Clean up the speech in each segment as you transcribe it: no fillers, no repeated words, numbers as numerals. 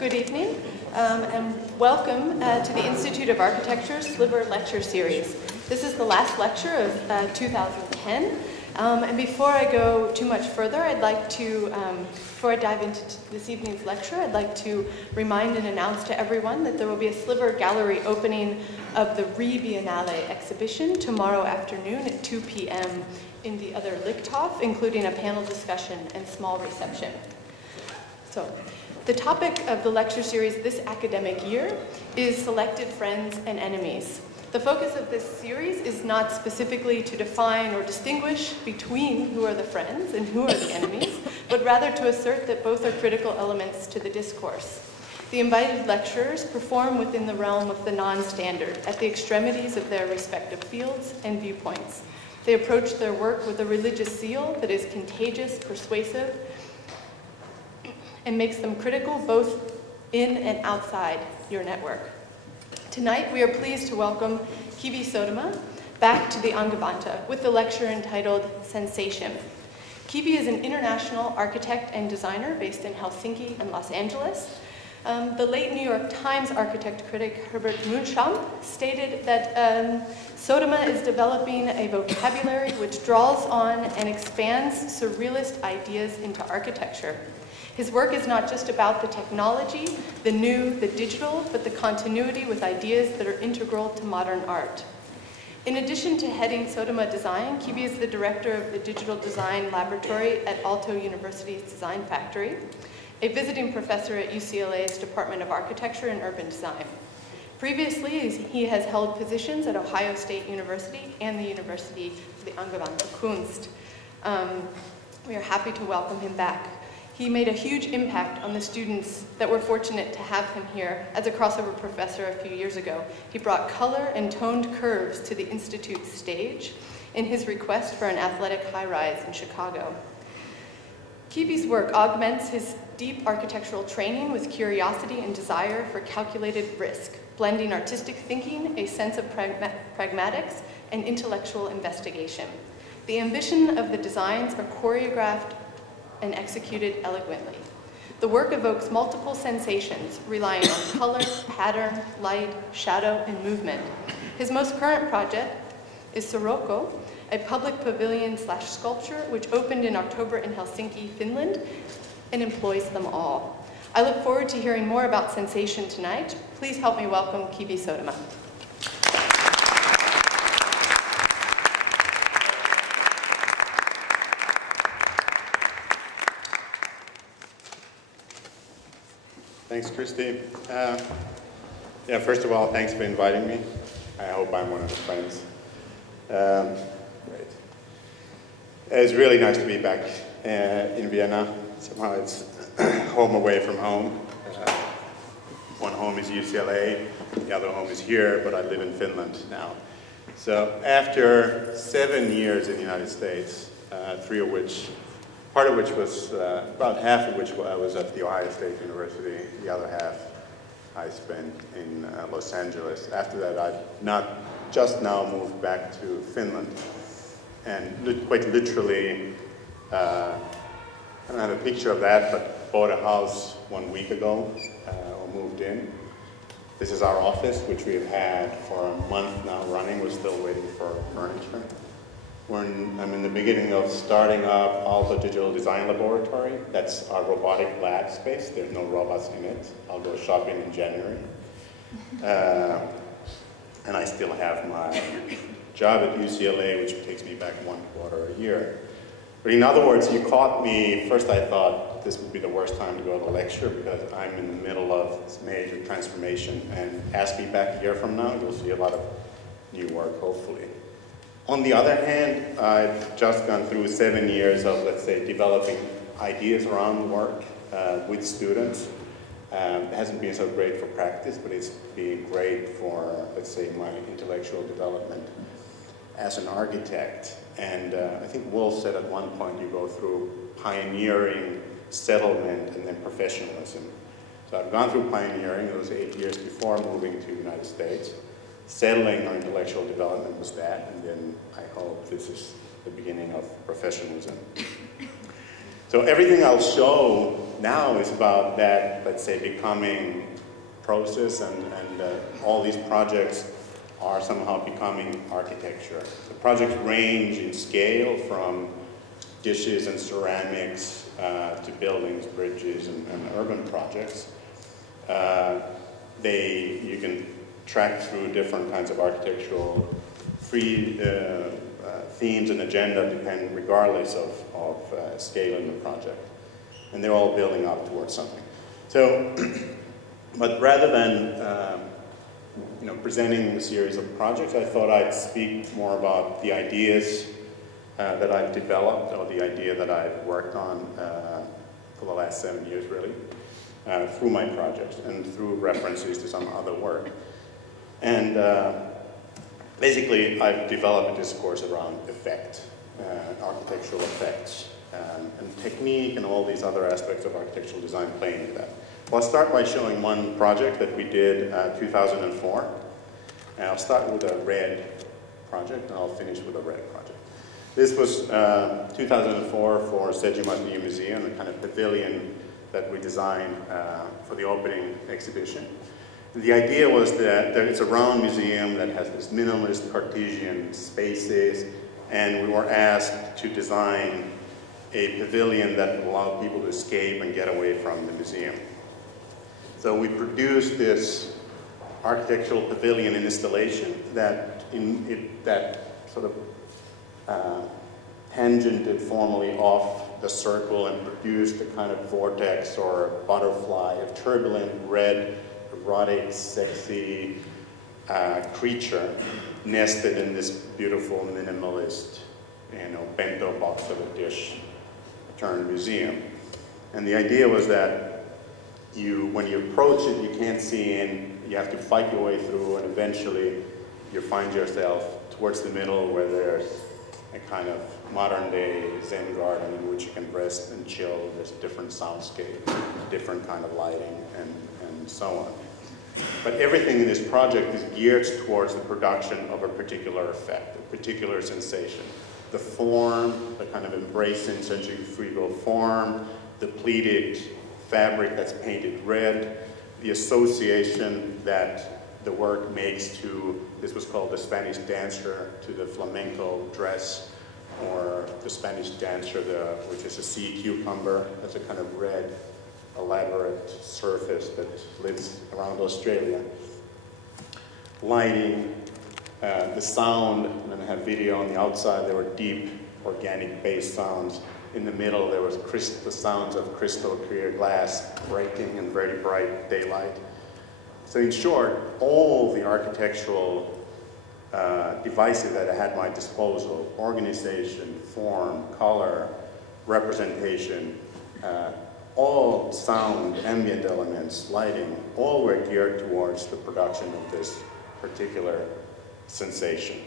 Good evening, and welcome to the Institute of Architecture's Sliver Lecture Series. This is the last lecture of 2010, and before I go too much further, I'd like to, before I dive into this evening's lecture, I'd like to remind and announce to everyone that there will be a Sliver Gallery opening of the Re-Biennale exhibition tomorrow afternoon at 2 p.m. in the other Lichthof, including a panel discussion and small reception. So, the topic of the lecture series this academic year is Selected Friends and Enemies. The focus of this series is not specifically to define or distinguish between who are the friends and who are the enemies, but rather to assert that both are critical elements to the discourse. The invited lecturers perform within the realm of the non-standard, at the extremities of their respective fields and viewpoints. They approach their work with a religious zeal that is contagious, persuasive, and makes them critical both in and outside your network. Tonight, we are pleased to welcome Kivi Sotama back to the Angewandte with the lecture entitled Sensation. Kivi is an international architect and designer based in Helsinki and Los Angeles. The late New York Times architect critic Herbert Muncham stated that Sotama is developing a vocabulary which draws on and expands surrealist ideas into architecture. His work is not just about the technology, the new, the digital, but the continuity with ideas that are integral to modern art. In addition to heading Sotama Design, Kivi is the director of the Digital Design Laboratory at Aalto University's Design Factory, a visiting professor at UCLA's Department of Architecture and Urban Design. Previously, he has held positions at Ohio State University and the University of the Angewandte Kunst. We are happy to welcome him back. He made a huge impact on the students that were fortunate to have him here as a crossover professor a few years ago. He brought color and toned curves to the Institute's stage in his request for an athletic high-rise in Chicago. Kivi's work augments his deep architectural training with curiosity and desire for calculated risk, blending artistic thinking, a sense of pragmatics, and intellectual investigation. The ambition of the designs are choreographed and executed elegantly. The work evokes multiple sensations, relying on color, pattern, light, shadow, and movement. His most current project is Sirocco, a public pavilion/sculpture which opened in October in Helsinki, Finland, and employs them all. I look forward to hearing more about Sensation tonight. Please help me welcome Kivi Sotama. Thanks, Christy. First of all, thanks for inviting me. I hope I'm one of the friends. Great. It's really nice to be back in Vienna. Somehow it's home away from home. One home is UCLA, the other home is here, but I live in Finland now. So after 7 years in the United States, part of which was, about half of which I was at the Ohio State University, the other half I spent in Los Angeles. After that, I've not just now moved back to Finland. And quite literally, I don't have a picture of that, but bought a house 1 week ago, or moved in. This is our office, which we've had for a month now running. We're still waiting for furniture. I'm in the beginning of starting up Aalto Digital Design Laboratory. That's our robotic lab space. There's no robots in it. I'll go shopping in January. And I still have my job at UCLA, which takes me back 1 quarter a year. But in other words, you caught me, first I thought this would be the worst time to go to a lecture because I'm in the middle of this major transformation, and ask me back a year from now, you'll see a lot of new work, hopefully. On the other hand, I've just gone through 7 years of, let's say, developing ideas around work with students. It hasn't been so great for practice, but it's been great for, let's say, my intellectual development as an architect. And I think Wolf said at one point you go through pioneering, settlement, and then professionalism. So I've gone through pioneering. It was 8 years before moving to the United States. Settling our intellectual development was that, and then I hope this is the beginning of professionalism. So everything I'll show now is about that, let's say, becoming process, and all these projects are somehow becoming architecture. The projects range in scale from dishes and ceramics to buildings, bridges, and urban projects. You can track through different kinds of architectural themes and agenda regardless of scale in the project. And they're all building up towards something. So, but rather than presenting a series of projects, I thought I'd speak more about the ideas that I've developed, or the idea that I've worked on for the last 7 years, really, through my projects and through references to some other work. And basically, I've developed a discourse around effect, architectural effects, and technique, and all these other aspects of architectural design play into that. Well, I'll start by showing one project that we did 2004. And I'll start with a red project, and I'll finish with a red project. This was 2004 for Sejimati Museum, the kind of pavilion that we designed for the opening exhibition. The idea was that it's a round museum that has this minimalist Cartesian spaces, and we were asked to design a pavilion that would allow people to escape and get away from the museum. So we produced this architectural pavilion installation that sort of tangented formally off the circle and produced a kind of vortex or butterfly, a turbulent, red, erotic, sexy creature nested in this beautiful minimalist, bento box of a dish turned museum. And the idea was that when you approach it, you can't see in, you have to fight your way through, and eventually you find yourself towards the middle where there's a kind of modern-day Zen garden in which you can rest and chill. There's different soundscape, different kind of lighting, and so on. But everything in this project is geared towards the production of a particular effect, a particular sensation. The form, the kind of embracing centrifugal form, the pleated fabric that's painted red, the association that the work makes to, this was called the Spanish dancer, to the flamenco dress, or the Spanish dancer, which is a sea cucumber. That's a kind of red, elaborate surface that lives around Australia. Lighting, the sound, and then I have video on the outside. There were deep, organic bass sounds. In the middle, there was the sounds of crystal clear glass breaking in very bright daylight. So in short, all the architectural devices that I had at my disposal, organization, form, color, representation, all sound, ambient elements, lighting, all were geared towards the production of this particular sensation.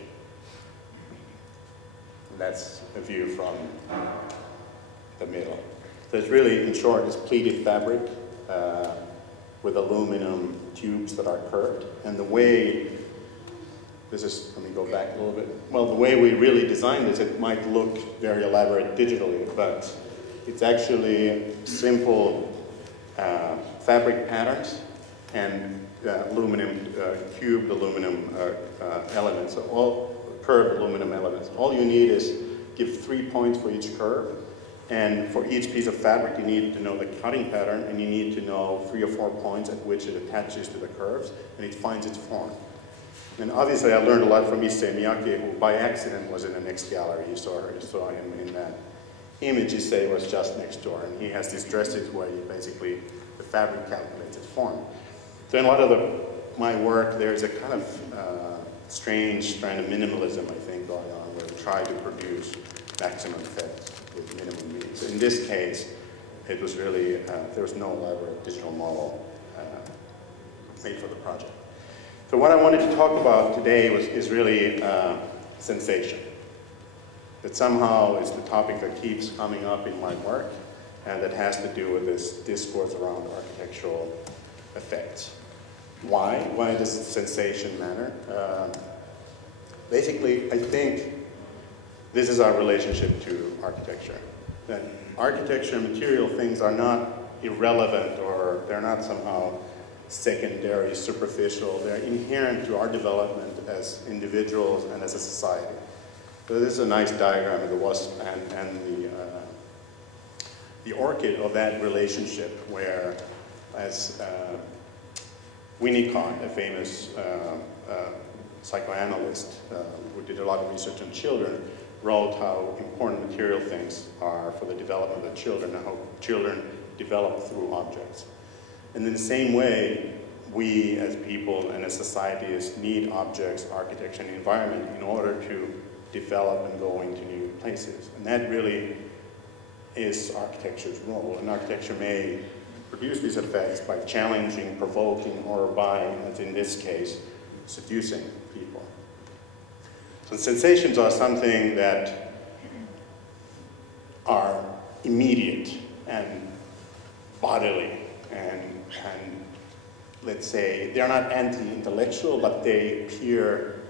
And that's a view from the middle. So it's really, in short, it's pleated fabric with aluminum tubes that are curved. And the way, let me go back a little bit. Well, the way we really designed this, it might look very elaborate digitally, but it's actually simple fabric patterns and cubed aluminum elements, so all curved aluminum elements. All you need is give 3 points for each curve, and for each piece of fabric you need to know the cutting pattern, and you need to know 3 or 4 points at which it attaches to the curves, and it finds its form. And obviously I learned a lot from Issei Miyake, who by accident was in the next gallery. You saw him in that image. Issei was just next door, and he has these dresses where you basically, the fabric calculates its form. So in a lot of my work, there's a kind of strange strand of minimalism, I think, going on, where we try to produce maximum effects with minimum means. So in this case, it was really, there was no elaborate digital model made for the project. So what I wanted to talk about today is really sensation. That somehow is the topic that keeps coming up in my work, and that has to do with this discourse around architectural effects. Why? Why does sensation matter? Basically, I think this is our relationship to architecture. That architecture and material things are not irrelevant or they're not somehow secondary, superficial. They're inherent to our development as individuals and as a society. So this is a nice diagram of the wasp and the orchid of that relationship where, as Winnicott, a famous psychoanalyst who did a lot of research on children, wrote how important material things are for the development of children and how children develop through objects. And in the same way, we as people and as societies need objects, architecture, and environment in order to develop and go into new places. And that really is architecture's role. And architecture may produce these effects by challenging, provoking, or by, as in this case, seducing people. So sensations are something that are immediate and bodily and let's say, they're not anti-intellectual, but they appear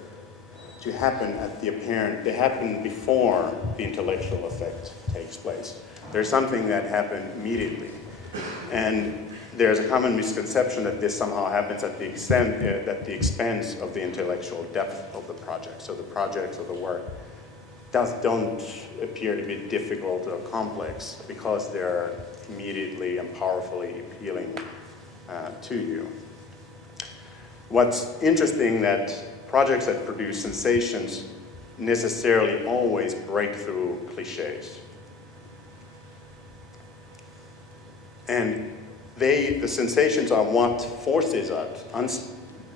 to happen at the apparent, they happen before the intellectual effect takes place. There's something that happened immediately. And there's a common misconception that this somehow happens at the expense of the intellectual depth of the project. So the projects or the work don't appear to be difficult or complex because they're immediately and powerfully appealing to you. What's interesting that projects that produce sensations necessarily always break through cliches. And the sensations are what forces us,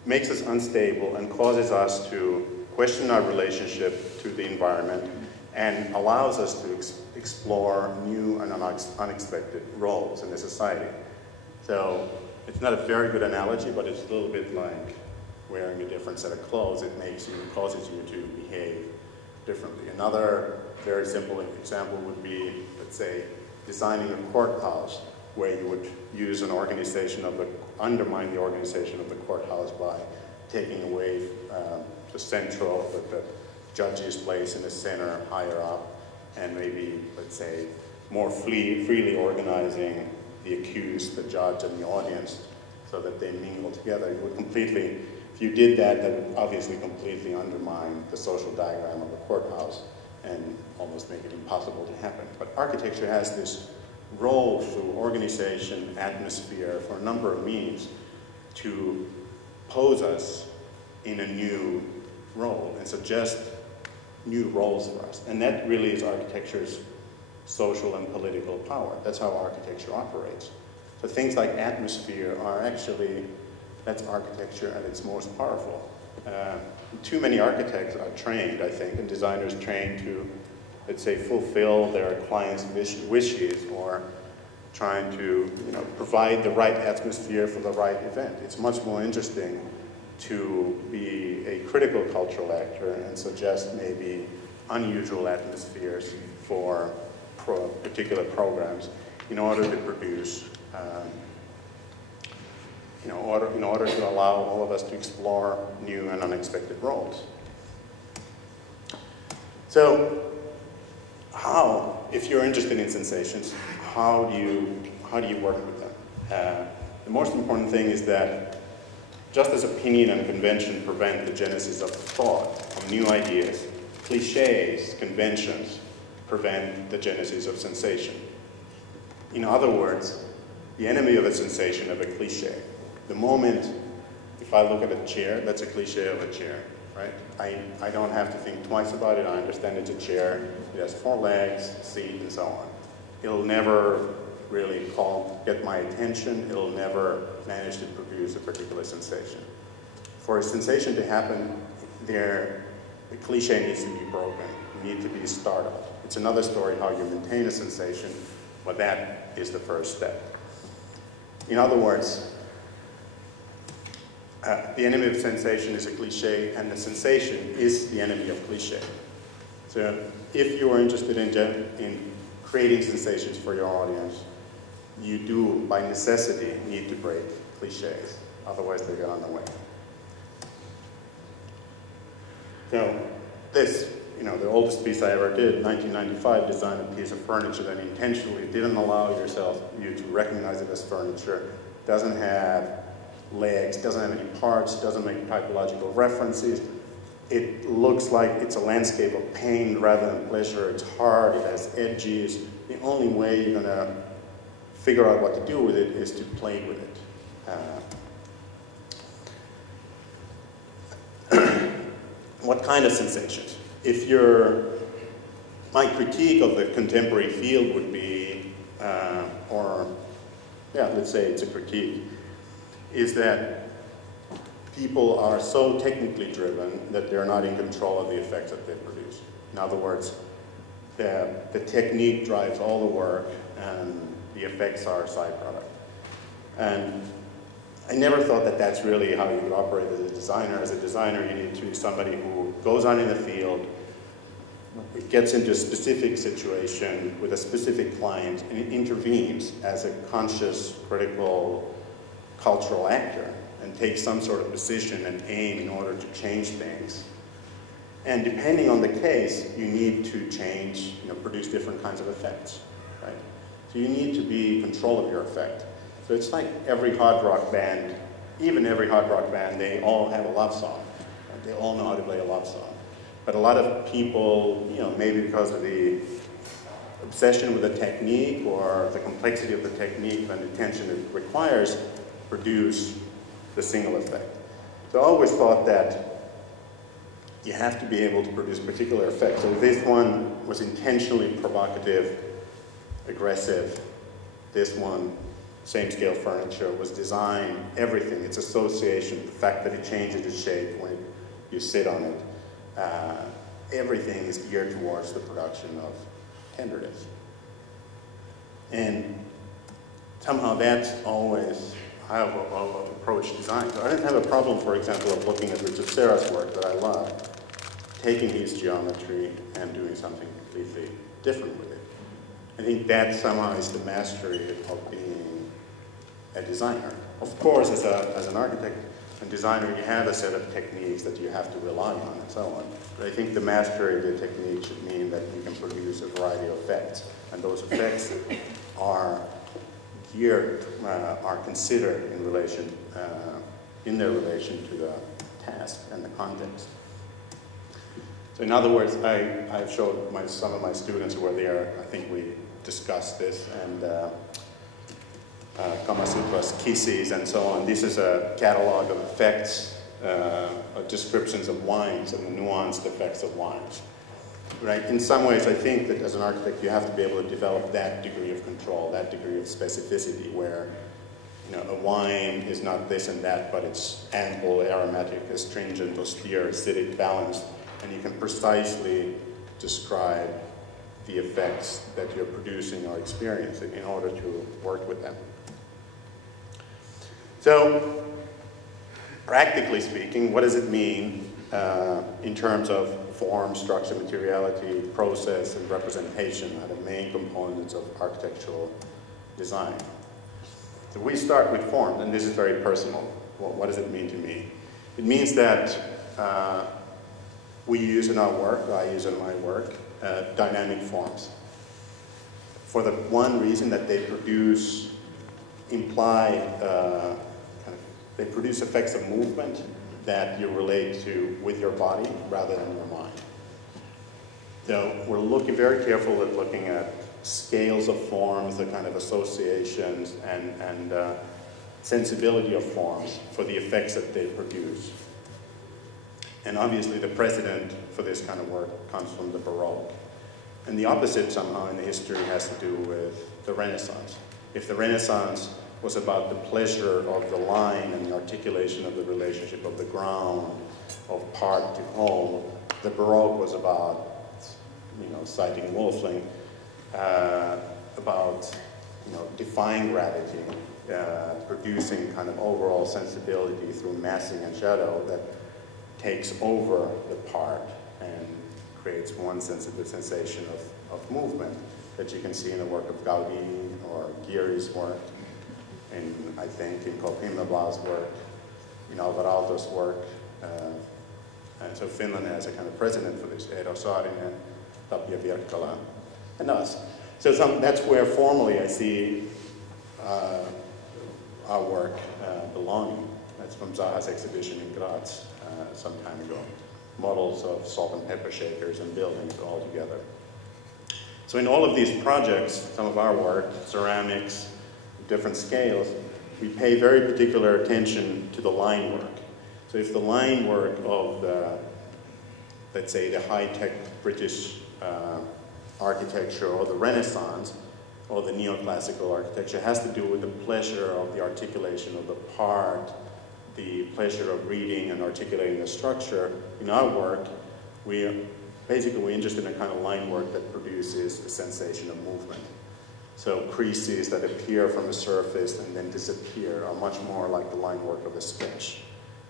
makes us unstable and causes us to question our relationship to the environment and allows us to explore new and unexpected roles in the society. So it's not a very good analogy, but it's a little bit like wearing a different set of clothes. It causes you to behave differently. Another very simple example would be, let's say, designing a courthouse where you would use an organization undermine the organization of the courthouse by taking away the central, the judge's place in the center, higher up, and maybe, let's say, more freely organizing the accused, the judge, and the audience so that they mingle together. You would completely, if you did that, that would obviously completely undermine the social diagram of the courthouse and almost make it impossible to happen. But architecture has this role through organization, atmosphere, for a number of means to pose us in a new role and suggest new roles for us. And that really is architecture's social and political power. That's how architecture operates. So things like atmosphere are actually, that's architecture at its most powerful. Too many architects are trained, I think, and designers trained to, let's say, fulfill their clients' wishes or trying to, provide the right atmosphere for the right event. It's much more interesting to be a critical cultural actor and suggest maybe unusual atmospheres for particular programs in order to produce, in order to allow all of us to explore new and unexpected roles. So, if you're interested in sensations, how do you work with them? The most important thing is that just as opinion and convention prevent the genesis of thought, of new ideas, cliches, conventions, prevent the genesis of sensation. In other words, the enemy of a sensation of a cliche. The moment, if I look at a chair, that's a cliche of a chair, right? I don't have to think twice about it. I understand it's a chair. It has 4 legs, seat, and so on. It'll never really get my attention. It'll never manage to produce a particular sensation. For a sensation to happen, the cliche needs to be broken. You need to be startled. It's another story how you maintain a sensation, but that is the first step. In other words, the enemy of sensation is a cliche, and the sensation is the enemy of cliche. So if you are interested in creating sensations for your audience, you do, by necessity, need to break cliches. Otherwise, they get on the way. So this the oldest piece I ever did, 1995, designed a piece of furniture that intentionally didn't allow you to recognize it as furniture, doesn't have legs, doesn't have any parts, doesn't make typological references. It looks like it's a landscape of pain rather than pleasure. It's hard, it has edges. The only way you're gonna figure out what to do with it is to play with it. What kind of sensations? My critique of the contemporary field would be, let's say it's a critique, is that people are so technically driven that they're not in control of the effects that they produce. In other words, the technique drives all the work and the effects are a side product. And I never thought that that's really how you would operate as a designer. As a designer, you need to be somebody who goes on in the field, gets into a specific situation with a specific client, and intervenes as a conscious, critical, cultural actor, and takes some sort of position and aim in order to change things. And depending on the case, you need to change, produce different kinds of effects, right? So you need to be in control of your effect. So it's like every hard rock band, even every hard rock band, they all have a love song. Right? They all know how to play a love song. But a lot of people, maybe because of the obsession with the technique or the complexity of the technique and the attention it requires, produce the single effect. So I always thought that you have to be able to produce particular effects. So this one was intentionally provocative, aggressive. This one, same scale furniture, was designed, everything, its association, the fact that it changes its shape when you sit on it. Everything is geared towards the production of tenderness. And somehow that's always how I've approached design. So I didn't have a problem, for example, of looking at Richard Serra's work that I love, taking his geometry and doing something completely different with it. I think that somehow is the mastery of being a designer. Of course, as an architect and designer, you have a set of techniques that you have to rely on and so on. But I think the mastery of the technique should mean that you can produce a variety of effects. And those effects are geared, are considered in relation, in their relation to the task and the context. So in other words, I've showed some of my students who were there, I think we discussed this, and Kamasutra's kisses and so on. This is a catalog of effects, of descriptions of wines and the nuanced effects of wines. Right? In some ways, I think that as an architect, you have to be able to develop that degree of control, that degree of specificity, where a wine is not this and that, but it's ample, aromatic, astringent, austere, acidic, balanced, and you can precisely describe the effects that you're producing or experiencing in order to work with them. So, practically speaking, what does it mean in terms of form, structure, materiality, process, and representation are the main components of architectural design? So we start with form, and this is very personal. Well, what does it mean to me? It means that we use in our work, I use in my work, dynamic forms. For the one reason that they produce they produce effects of movement that you relate to with your body rather than your mind. So we're looking very careful at looking at scales of forms, the kind of associations and sensibility of forms for the effects that they produce. And obviously the precedent for this kind of work comes from the Baroque. And the opposite somehow in the history has to do with the Renaissance. If the Renaissance was about the pleasure of the line and the articulation of the relationship of the ground, of part to whole, the Baroque was about, citing Wolfling, about, defying gravity, producing kind of overall sensibility through massing and shadow that takes over the part and creates one sensation of movement that you can see in the work of Gaudi or Ghir's work, I think in Coquim Leblan's work, in Alvaraldo's work, And so Finland has a kind of president for this, Eero Saarinen, Tapio Virkkala, and us. So that's where formally I see our work belonging. That's from Zaha's exhibition in Graz some time ago. Models of salt and pepper shakers and buildings all together. So in all of these projects, some of our work, ceramics, different scales, we pay very particular attention to the line work. So if the line work of the, let's say, the high-tech British architecture or the Renaissance or the neoclassical architecture has to do with the pleasure of the articulation of the part, the pleasure of reading and articulating the structure. In our work, we're interested in a kind of line work that produces a sensation of movement. So creases that appear from the surface and then disappear are much more like the line work of a sketch,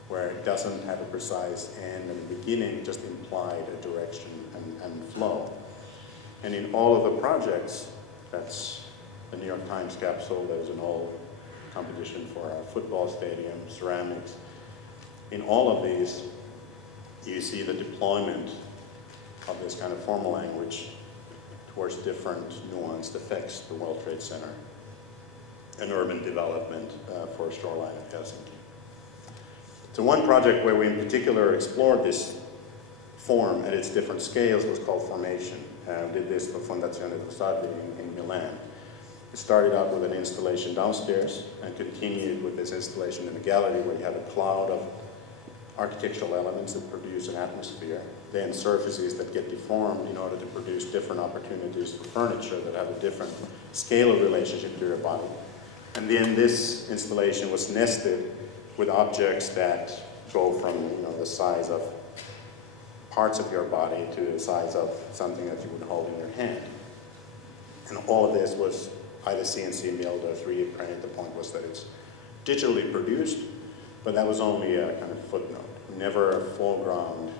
where it doesn't have a precise end and beginning, just implied a direction and flow. And in all of the projects, that's the New York Times capsule, there's an old competition for a football stadium, ceramics. In all of these, you see the deployment of this kind of formal language towards different nuanced effects, the World Trade Center, and urban development for shoreline of Helsinki. So one project where we in particular explored this form at its different scales was called Formation. We did this for Fondazione Rosati in Milan. It started out with an installation downstairs and continued with this installation in the gallery where you have a cloud of architectural elements that produce an atmosphere, then surfaces that get deformed in order to produce different opportunities for furniture that have a different scale of relationship to your body. And then this installation was nested with objects that go from the size of parts of your body to the size of something that you would hold in your hand. And all of this was either CNC milled or 3D printed. The point was that it's digitally produced, but that was only a kind of footnote. Never foreground,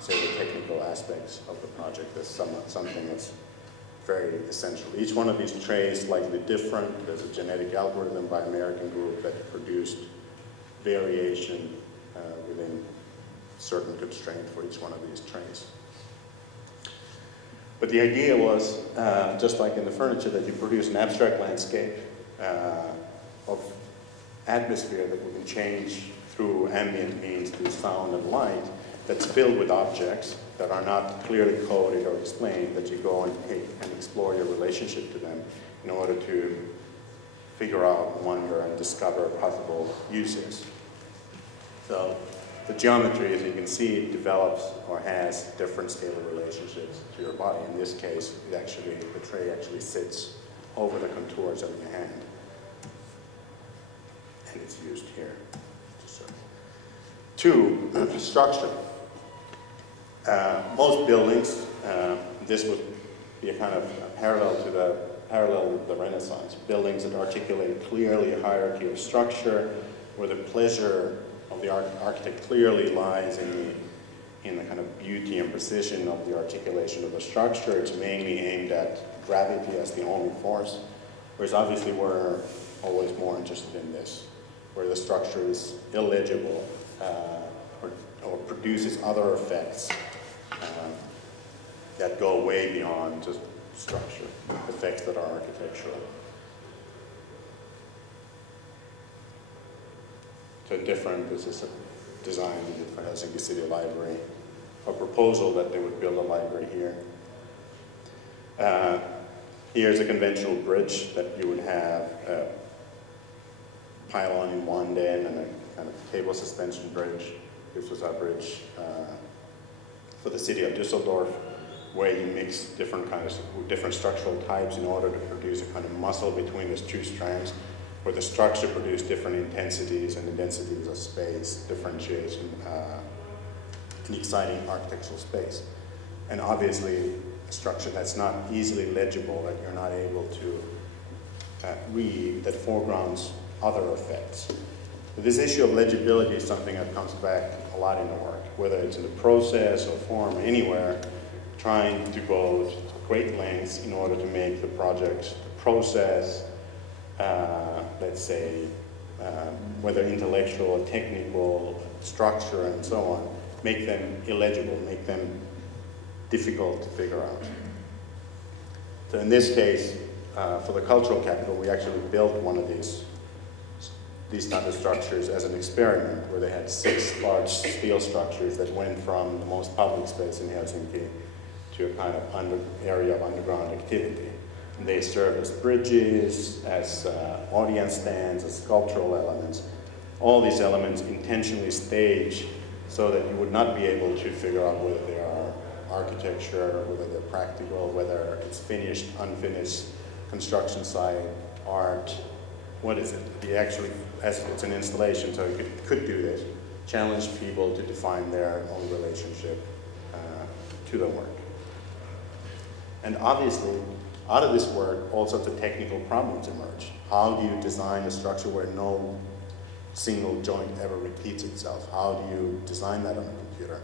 say, the technical aspects of the project. That's something that's very essential. Each one of these trays is slightly different. There's a genetic algorithm by an American group that produced variation within certain constraint for each one of these trays. But the idea was, just like in the furniture, that you produce an abstract landscape of atmosphere that we can change through ambient means, through sound and light, that's filled with objects that are not clearly coded or explained, that you go and pick and explore your relationship to them in order to figure out, wonder, and discover possible uses. So the geometry, as you can see, develops or has different scale relationships to your body. In this case, the tray actually sits over the contours of your hand. And it's used here. Two, structure. Most buildings, this would be a kind of a parallel to the Renaissance. Buildings that articulate clearly a hierarchy of structure, where the pleasure of the architect clearly lies in the kind of beauty and precision of the articulation of the structure. It's mainly aimed at gravity as the only force, whereas obviously we're always more interested in this, where the structure is illegible or produces other effects that go way beyond just structure, effects that are architectural. So this is a design we did for Helsinki City Library, a proposal that they would build a library here. Here's a conventional bridge that you would have a pylon in one end and a kind of cable suspension bridge. This was our bridge for the city of Düsseldorf, where you mix different structural types in order to produce a kind of muscle between those two strands, where the structure produced different intensities, and the densities of space differentiates an exciting architectural space. And obviously, a structure that's not easily legible, that you're not able to read, that foregrounds other effects. But this issue of legibility is something that comes back a lot in the work, whether it's in the process or form, anywhere, trying to go to great lengths in order to make the project, the process, let's say, whether intellectual or technical, structure and so on, make them illegible, make them difficult to figure out. So in this case, for the cultural capital, we actually built one of these type of structures as an experiment, where they had 6 large steel structures that went from the most public space in Helsinki to a kind of area of underground activity. And they served as bridges, as audience stands, as sculptural elements. All these elements intentionally staged so that you would not be able to figure out whether they are architecture, whether they're practical, whether it's finished, unfinished, construction site, art. What is it? You actually, as it's an installation, so you could do this, challenge people to define their own relationship to the work. And obviously, out of this work, all sorts of technical problems emerge. How do you design a structure where no single joint ever repeats itself? How do you design that on a computer?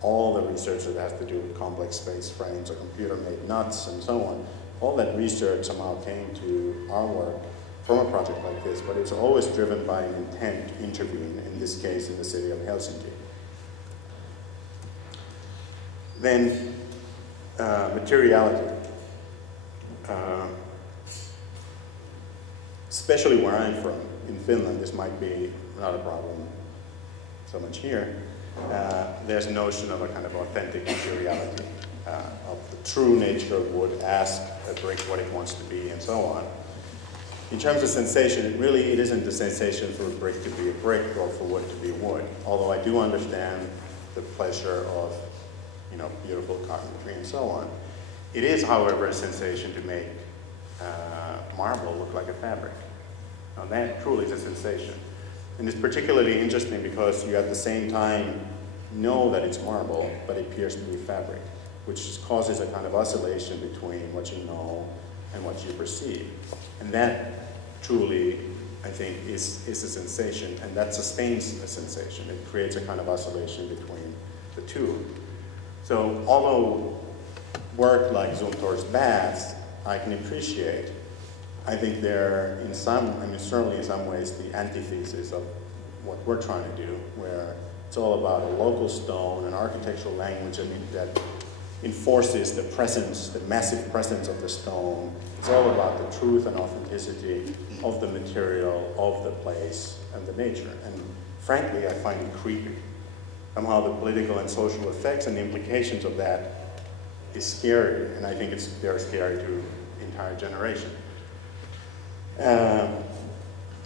All the research that has to do with complex space frames or computer-made nuts and so on, all that research somehow came to our work from a project like this, but it's always driven by an intent to intervene, in this case in the city of Helsinki. Then, materiality. Especially where I'm from, in Finland, this might be not a problem so much here. There's a notion of a kind of authentic materiality, of the true nature of wood, ask a brick what it wants to be, and so on. In terms of sensation, it isn't the sensation for a brick to be a brick or for wood to be wood, although I do understand the pleasure of, beautiful carpentry and so on. It is, however, a sensation to make marble look like a fabric. Now that truly is a sensation. And it's particularly interesting because you at the same time know that it's marble, but it appears to be fabric, which causes a kind of oscillation between what you know and what you perceive. And that truly, I think, is a sensation, and that sustains a sensation. It creates a kind of oscillation between the two. So although work like Zumthor's baths I can appreciate, I think they're certainly in some ways the antithesis of what we're trying to do, where it's all about a local stone, an architectural language that enforces the presence, the massive presence of the stone. It's all about the truth and authenticity of the material, of the place, and the nature. And frankly, I find it creepy. Somehow the political and social effects and the implications of that is scary, and I think it's very scary to an entire generation.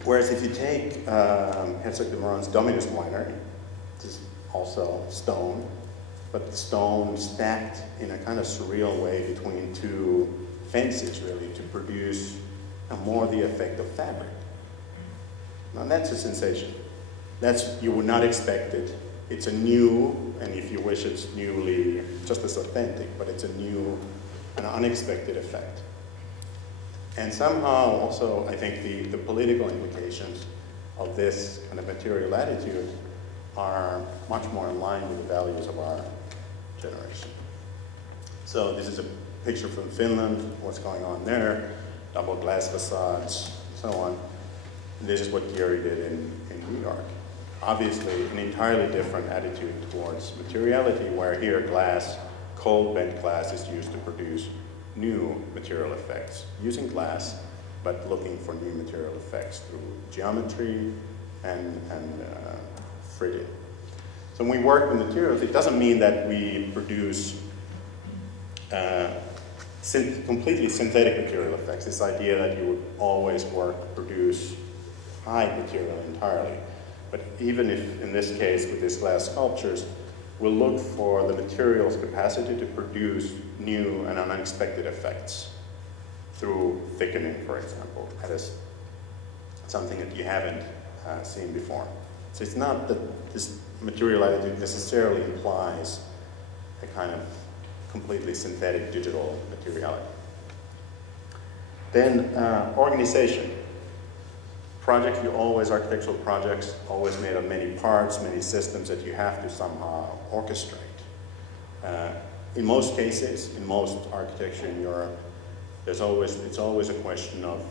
Whereas if you take Herzog de Meuron's Dominus Winery, which is also stone, but the stone stacked in a kind of surreal way between 2 fences, really, to produce more the effect of fabric. Now that's a sensation. You would not expect it. It's a new, and if you wish, it's newly, just as authentic, but it's an unexpected effect. And somehow also, I think the political implications of this kind of material attitude are much more in line with the values of our generation. So this is a picture from Finland, what's going on there, double glass facades, and so on. And this is what Gehry did in New York. Obviously, an entirely different attitude towards materiality, where here glass, cold bent glass, is used to produce new material effects, using glass, but looking for new material effects through geometry and fritting. So when we work with materials, it doesn't mean that we produce completely synthetic material effects, this idea that you would always produce hide material entirely. But even if, in this case, with these glass sculptures, we'll look for the material's capacity to produce new and unexpected effects through thickening, for example. That is something that you haven't seen before. So it's not that this material attitude necessarily implies a kind of completely synthetic digital materiality. Then organization. Architectural projects, always made of many parts, many systems that you have to somehow orchestrate. In most cases, in most architecture in Europe, it's always a question of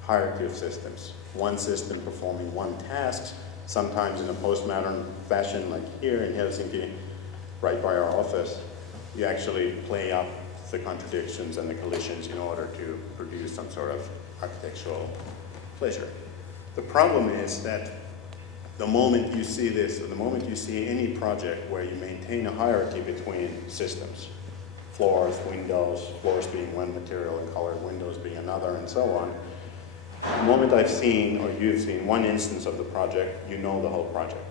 hierarchy of systems. One system performing one task, sometimes in a postmodern fashion, like here in Helsinki, right by our office, you actually play up the contradictions and the collisions in order to produce some sort of architectural pleasure. The problem is that the moment you see this, or the moment you see any project where you maintain a hierarchy between systems, floors, windows, floors being one material and colored windows being another, and so on, the moment I've seen, or you've seen, one instance of the project, you know the whole project.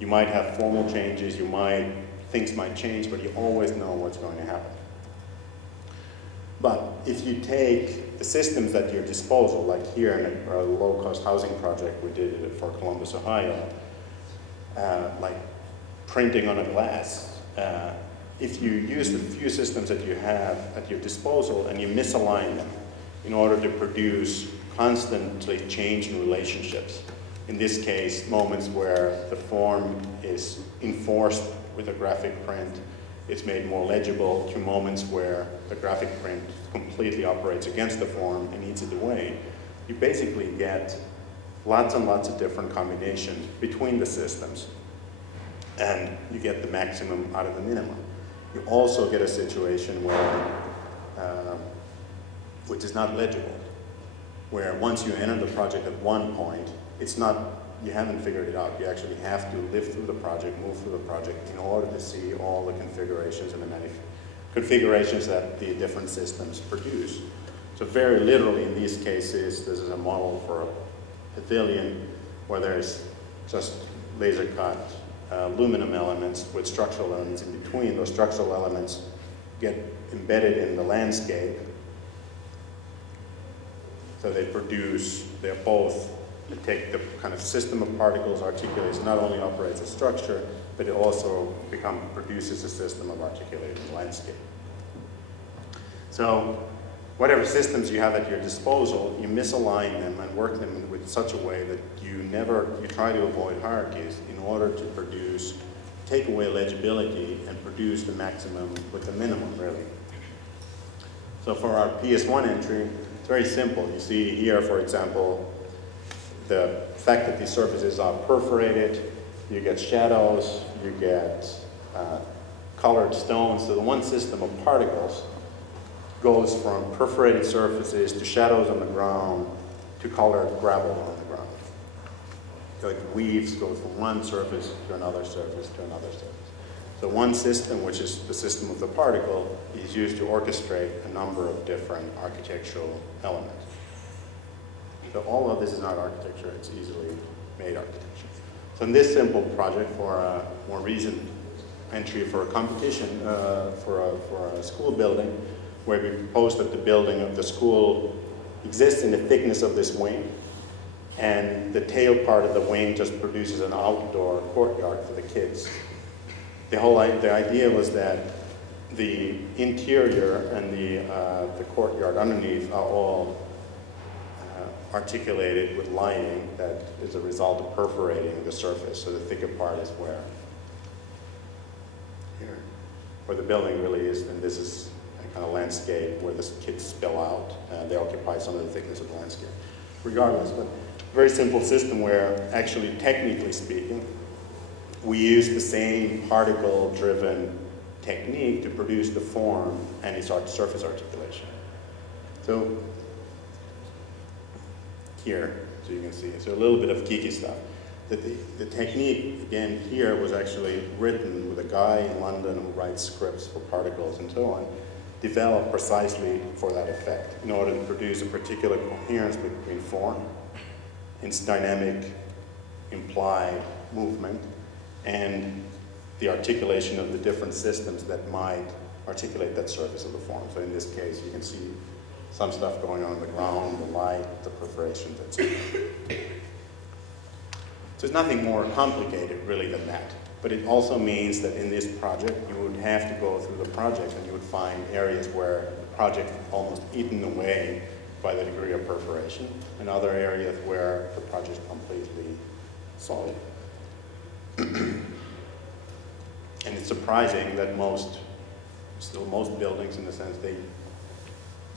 You might have formal changes, things might change, but you always know what's going to happen. But if you take the systems at your disposal, like here in a low-cost housing project we did it for Columbus, Ohio, like printing on a glass, if you use the few systems that you have at your disposal and you misalign them in order to produce constantly changing relationships, in this case, moments where the form is enforced with a graphic print, it's made more legible, to moments where the graphic print completely operates against the form and eats it away, you basically get lots and lots of different combinations between the systems, and you get the maximum out of the minimum. You also get a situation where, which is not legible, where once you enter the project at one point, you haven't figured it out. You actually have to live through the project, move through the project in order to see all the configurations and the configurations that the different systems produce. So very literally in these cases, this is a model for a pavilion where there's just laser cut aluminum elements with structural elements in between. Those structural elements get embedded in the landscape. So they take the kind of system of particles, articulates, not only operates a structure, but it also produces a system of articulated landscape. So whatever systems you have at your disposal, you misalign them and work them with such a way that you try to avoid hierarchies in order to take away legibility and produce the maximum with the minimum, really. So for our PS1 entry, it's very simple. You see here, for example, the fact that these surfaces are perforated, you get shadows, you get colored stones. So the one system of particles goes from perforated surfaces to shadows on the ground to colored gravel on the ground. So it weaves, goes from one surface to another surface to another surface. So one system, which is the system of the particle, is used to orchestrate a number of different architectural elements. So all of this is not architecture, it's easily made architecture. So in this simple project for a more recent entry for a competition for a school building, where we proposed that the building of the school exists in the thickness of this wing, and the tail part of the wing just produces an outdoor courtyard for the kids. The idea was that the interior and the courtyard underneath are all articulated with lining that is a result of perforating the surface. So the thicker part is where the building really is, and this is a kind of landscape where the kids spill out. They occupy some of the thickness of the landscape. Regardless, but very simple system where actually, technically speaking, we use the same particle-driven technique to produce the form and its surface articulation. So here, so you can see, so a little bit of geeky stuff. The technique, again, here was actually written with a guy in London who writes scripts for particles and so on, developed precisely for that effect, in order to produce a particular coherence between form, its dynamic implied movement, and the articulation of the different systems that might articulate that surface of the form. So in this case, you can see some stuff going on the ground, the light, the perforations, etc. So it's nothing more complicated, really, than that. But it also means that in this project, you would have to go through the project and you would find areas where the project is almost eaten away by the degree of perforation, and other areas where the project is completely solid. And it's surprising that most buildings, in a sense, they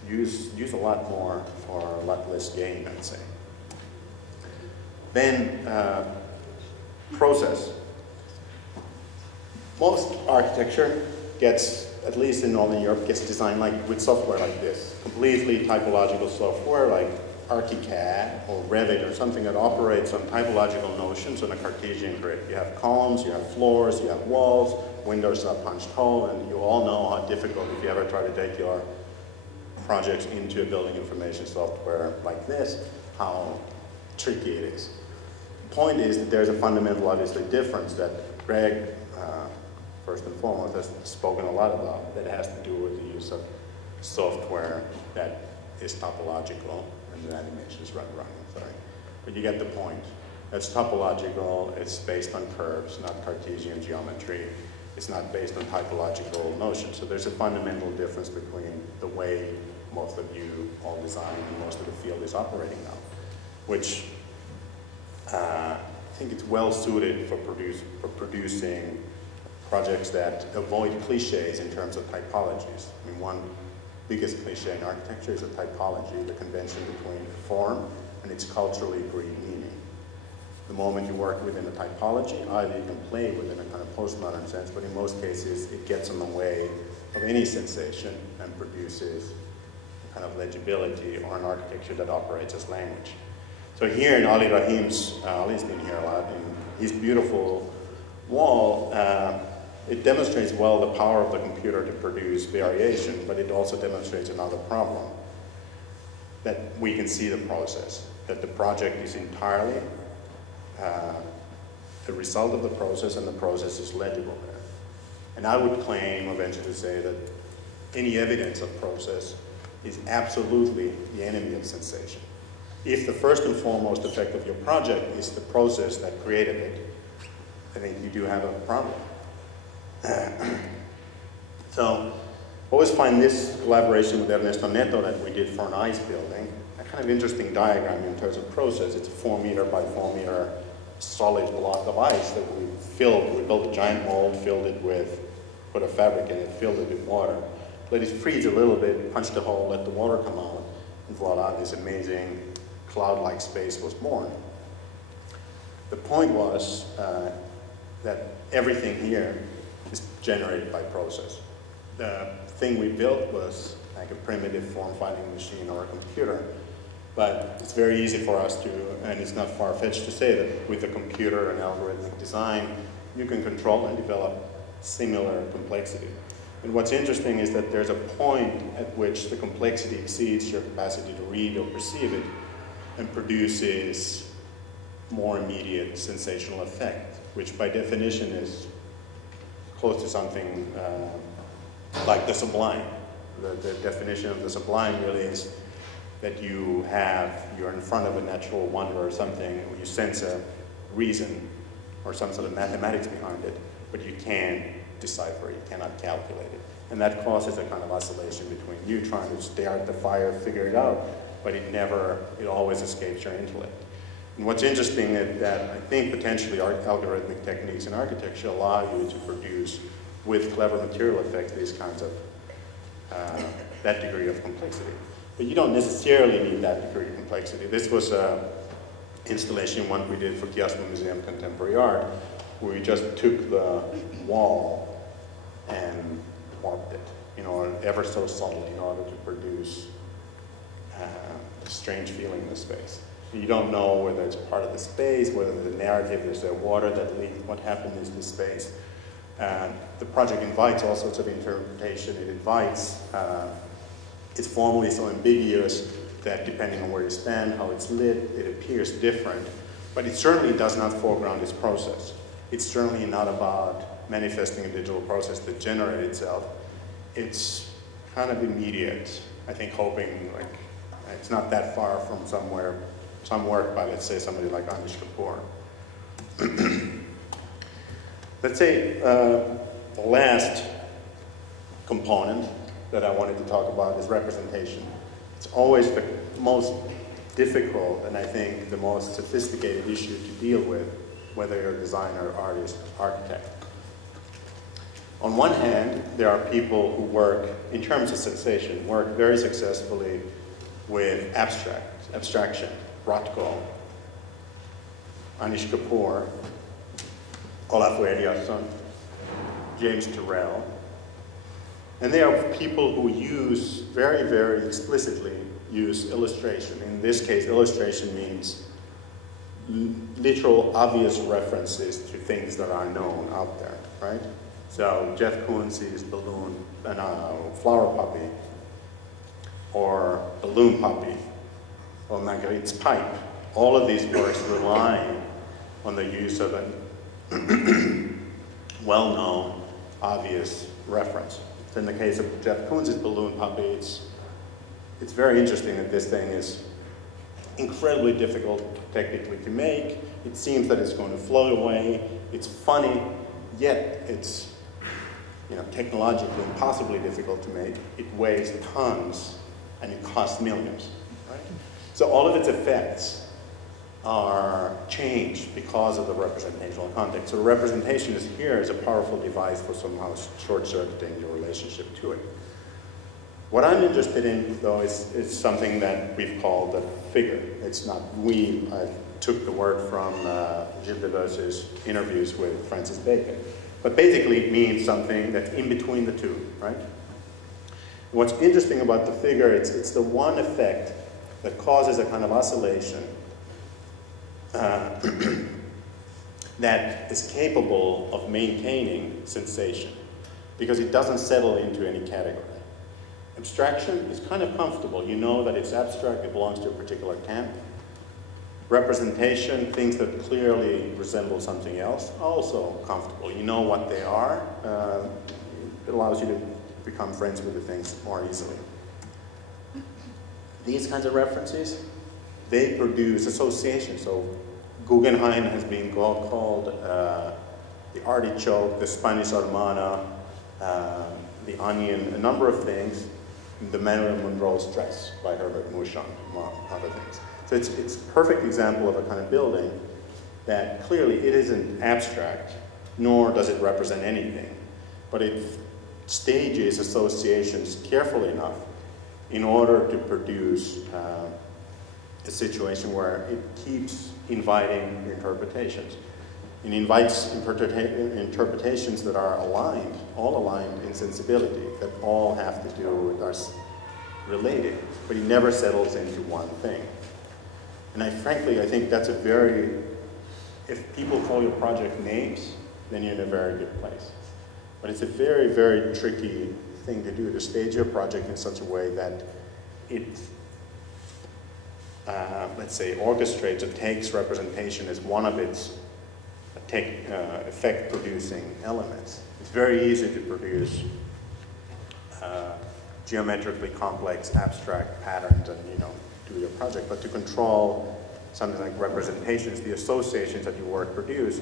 use a lot more for a lot less gain, I'd say. Then process. Most architecture gets, at least in Northern Europe, gets designed like with software like this. Completely typological software like ArchiCAD or Revit or something that operates on typological notions on a Cartesian grid. You have columns, you have floors, you have walls, windows are punched hole, and you all know how difficult, if you ever try to take your projects into a building information software like this, how tricky it is. The point is that there's a fundamental, obviously, difference that Greg, first and foremost, has spoken a lot about, that has to do with the use of software that is topological, and the animations running, sorry. But you get the point. It's topological, it's based on curves, not Cartesian geometry. It's not based on typological notions. So there's a fundamental difference between the way most of you all design and most of the field is operating now, which I think it's well suited for producing projects that avoid cliches in terms of typologies. I mean, one biggest cliche in architecture is a typology, the convention between form and its culturally agreed meaning. The moment you work within a typology, either you can play within a kind of postmodern sense, but in most cases it gets in the way of any sensation and produces a kind of legibility or an architecture that operates as language. So here in Ali Rahim's, Ali's been here a lot, in his beautiful wall, it demonstrates well the power of the computer to produce variation, but it also demonstrates another problem, that we can see the process, that the project is entirely the result of the process, and the process is legible there. And I would claim eventually to say that any evidence of process is absolutely the enemy of sensation. If the first and foremost effect of your project is the process that created it, I think you do have a problem. So I always find this collaboration with Ernesto Neto that we did for an ICE building a kind of interesting diagram in terms of process. It's a 4 meter by 4 meter solid block of ice that we filled. We built a giant mold, filled it with, put a fabric in it, filled it with water, let it freeze a little bit, punched a hole, let the water come out, and voila, this amazing cloud-like space was born. The point was that everything here is generated by process. The thing we built was like a primitive form-finding machine or a computer, but it's very easy for us to, and it's not far-fetched to say that with a computer and algorithmic design, you can control and develop similar complexity. And what's interesting is that there's a point at which the complexity exceeds your capacity to read or perceive it and produces more immediate sensational effect, which by definition is close to something like the sublime. The definition of the sublime really is that you're in front of a natural wonder or something, or you sense a reason or some sort of mathematics behind it, but you can't decipher it, you cannot calculate it. And that causes a kind of oscillation between you trying to stare at the fire, figure it out, but it always escapes your intellect. And what's interesting is that I think potentially algorithmic techniques in architecture allow you to produce, with clever material effects, these kinds of, that degree of complexity. But you don't necessarily need that degree of complexity. This was an installation one we did for Kiasma Museum of Contemporary Art, where we just took the wall and warped it, ever so subtly in order to produce a strange feeling in the space. You don't know whether it's part of the space, whether the narrative, is there water that leaked, what happened in this space. The project invites all sorts of interpretation. It invites, it's formally so ambiguous that depending on where you stand, how it's lit, it appears different. But it certainly does not foreground its process. It's certainly not about manifesting a digital process that generates itself. It's kind of immediate. I think hoping, like, it's not that far from some work by, let's say, somebody like Anish Kapoor. Let's say the last component that I wanted to talk about is representation. It's always the most difficult and I think the most sophisticated issue to deal with, whether you're a designer, artist, architect. On one hand, there are people who work, in terms of sensation, work very successfully with abstraction, Rothko, Anish Kapoor, Olafur Eliasson, James Turrell. And they are people who use, very, very explicitly, use illustration. In this case, illustration means literal, obvious references to things that are known out there, right? So Jeff Koons' balloon, flower puppy, or balloon puppy, or Marguerite's pipe. All of these works rely on the use of a well-known, obvious reference. In the case of Jeff Koons' balloon puppy, it's very interesting that this thing is incredibly difficult technically to make. It seems that it's going to float away. It's funny, yet it's technologically impossibly difficult to make. It weighs tons, and it costs millions. Right? So all of its effects are changed because of the representational context. So the representation here is a powerful device for somehow short-circuiting your relationship to it. What I'm interested in, though, is something that we've called the figure. It's not we. I took the word from Gilles Deleuze's interviews with Francis Bacon. But basically it means something that's in between the two, right? What's interesting about the figure, it's the one effect that causes a kind of oscillation that is capable of maintaining sensation because it doesn't settle into any category. Abstraction is kind of comfortable. You know that it's abstract, it belongs to a particular camp. Representation, things that clearly resemble something else, also comfortable. You know what they are. It allows you to become friends with the things more easily. These kinds of references, they produce association. So Guggenheim has been called the artichoke, the Spanish Armada, the onion, a number of things. The Marilyn Monroe's dress by Herbert Mouchon, among other things. So it's a perfect example of a kind of building that clearly it isn't abstract, nor does it represent anything, but it stages associations carefully enough in order to produce a situation where it keeps inviting interpretations. It invites interpretations that are aligned, all aligned in sensibility, that all have to do with us related, but it never settles into one thing. And frankly, I think that's a very, if people call your project names, then you're in a very good place. But it's a very, very tricky thing to do, to stage your project in such a way that it, let's say, orchestrates or takes representation as one of its effect-producing elements. It's very easy to produce geometrically complex, abstract patterns and, do your project, but to control something like representations, the associations that your work produce,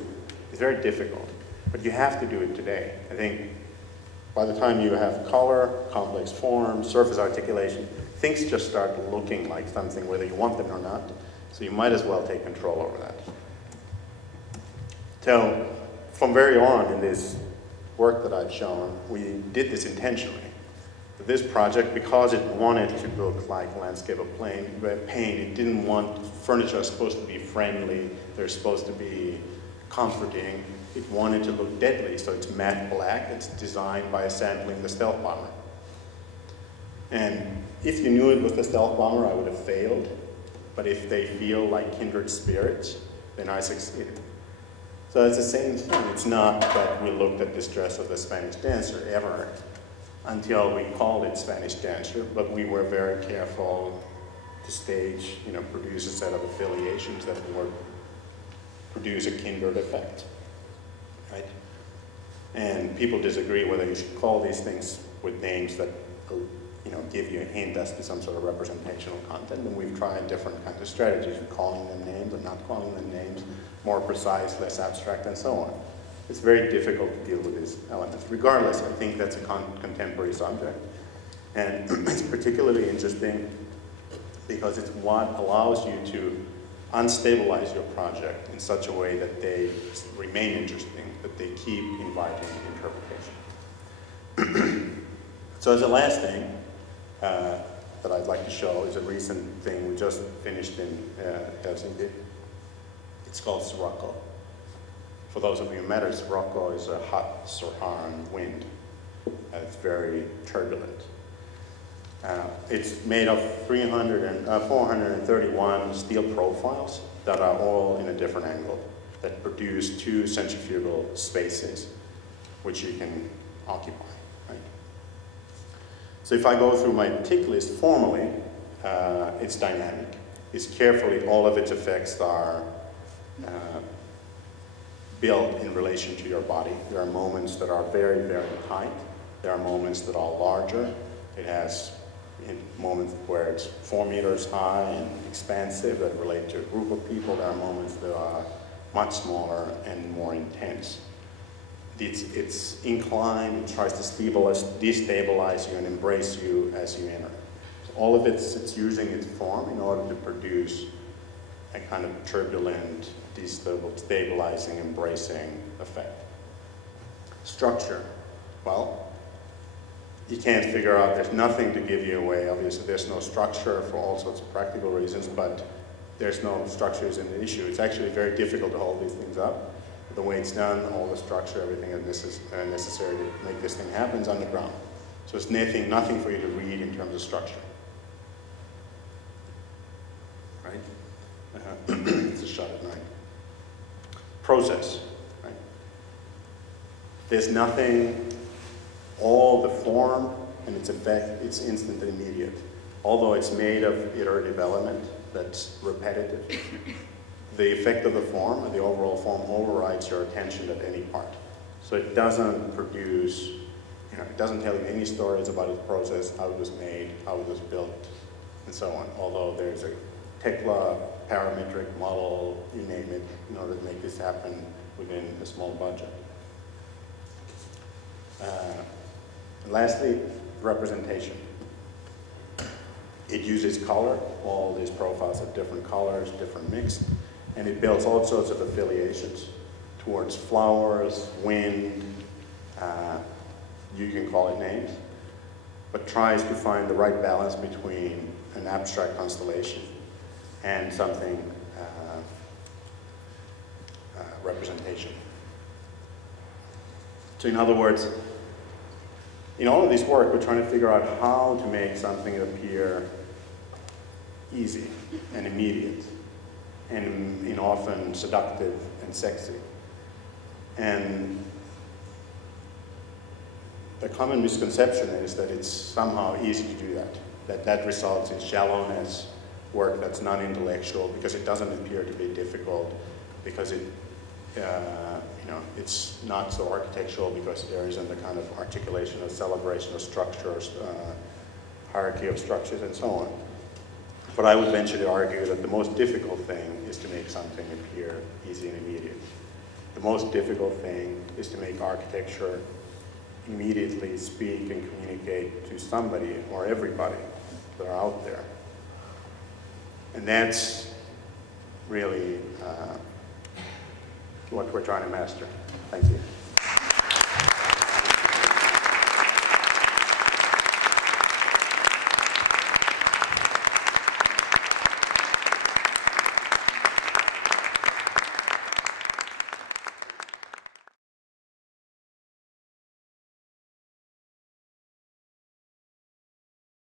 is very difficult. But you have to do it today. I think by the time you have color, complex form, surface articulation, things just start looking like something whether you want them or not. So you might as well take control over that. So from very on in this work that I've shown, we did this intentionally. This project, because it wanted to look like landscape of pain, it didn't want, furniture is supposed to be friendly, they're supposed to be comforting. It wanted to look deadly, so it's matte black. It's designed by sampling the stealth bomber. And if you knew it was the stealth bomber, I would have failed. But if they feel like kindred spirits, then I succeeded. So it's the same thing. It's not that we looked at this dress of the Spanish dancer ever until we called it Spanish dancer, but we were very careful to stage, produce a set of affiliations that would produce a kindred effect, right? And people disagree whether you should call these things with names that, give you a hint as to some sort of representational content, and we've tried different kinds of strategies of calling them names and not calling them names, more precise, less abstract, and so on. It's very difficult to deal with these elements. Regardless, I think that's a contemporary subject. And it's particularly interesting because it's what allows you to unstabilize your project in such a way that they remain interesting, that they keep inviting interpretation. So as a last thing that I'd like to show is a recent thing we just finished in Helsinki. It's called sirocco. For those of you who met it, sirocco is a hot Saharan wind. It's very turbulent. It's made of 431 steel profiles that are all in a different angle, that produce 2 centrifugal spaces, which you can occupy. Right? So if I go through my tick list formally, it's dynamic. It's carefully, all of its effects are built in relation to your body. There are moments that are very, very tight. There are moments that are larger. It has moments where it's 4 meters high and expansive that relate to a group of people. There are moments that are much smaller and more intense. It's inclined, it tries to destabilize you and embrace you as you enter. So all of it's using its form in order to produce a kind of turbulent, destabilizing, embracing effect. Structure. Well, you can't figure out, there's nothing to give you away. Obviously, there's no structure for all sorts of practical reasons, but there's no structures in the issue. It's actually very difficult to hold these things up. The way it's done, all the structure, everything that is necessary to make this thing happen is underground. So it's nothing for you to read in terms of structure. Right? It's a shot at night. Process. Right? There's nothing. All the form and its effect, it's instant and immediate. Although it's made of iterative element that's repetitive, the effect of the form and the overall form overrides your attention at any part. So it doesn't produce, it doesn't tell you any stories about its process, how it was made, how it was built, and so on. Although there's a Tekla parametric model, you name it, in order to make this happen within a small budget. Lastly, representation. It uses color. All these profiles have different colors, different mix, and it builds all sorts of affiliations towards flowers, wind, you can call it names, but tries to find the right balance between an abstract constellation and something representation. So in other words, in all of this work, we're trying to figure out how to make something appear easy and immediate and often seductive and sexy. And the common misconception is that it's somehow easy to do that. That results in shallowness, work that's non-intellectual, because it doesn't appear to be difficult, because it's not so architectural, because there isn't a kind of articulation or celebration of structures, hierarchy of structures, and so on. But I would venture to argue that the most difficult thing is to make something appear easy and immediate. The most difficult thing is to make architecture immediately speak and communicate to somebody or everybody that are out there. And that's really what we're trying to master. Thank you.